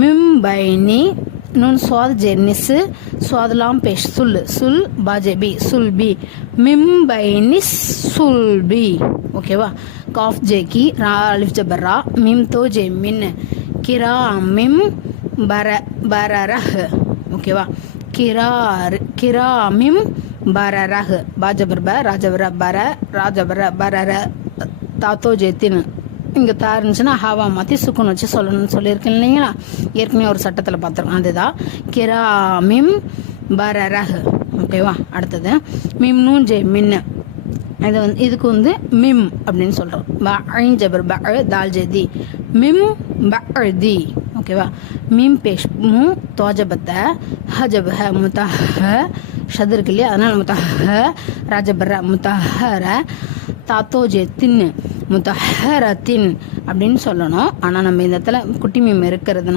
மிம் பைனி noon சுவாத் journeys சுவாதுலாம் பேஷ். சுல் சுல் பாஜெபி சுல்பி மிம் பைனிஸ் சுல்பி ஓகேவா காஃப் ஜேக்கி ரா அலிஃப் ஜபர் ரா. மிம் தோ ஜே மின். கிரா மிம் பர பரரஹ் ஓகேவா கிரார் கிராமிம் பரரஹ் பாஜபர் ப ராஜபர பர ராஜபர பரர தாத்தோ ஜெத்தின் இங்கே தா இருந்துச்சுன்னா ஹாவா மாற்றி சுக்குன்னு வச்சு சொல்லணும்னு சொல்லியிருக்கேன் இல்லைங்களா? ஏற்கனவே ஒரு சட்டத்தில் பார்த்துருக்கோம் அதுதான். கிராமிம் பரரஹ். ஓகேவா அடுத்தது. மிம் நூன் ஜெய் மின்னு. இது வந்து இதுக்கு வந்து மிம் அப்படின்னு சொல்கிறோம் ப ஐன் ஜபர் ப அ, தால் ஜெதி. மிம் ப தி. ஓகேவா மிம் பேஷ் மு தோஜபத்த ஹஜப் ஹ முத்தஹ ஷது இருக்கு இல்லையா? அதனால் முத்தஹ ராஜபர்ர முத்தஹர தாத்தோ தின்னு. முத்தஹரத்தின் அப்படின்னு சொல்லணும். ஆனால் நம்ம இந்த இடத்துல குட்டி மீம் இருக்கிறதுனால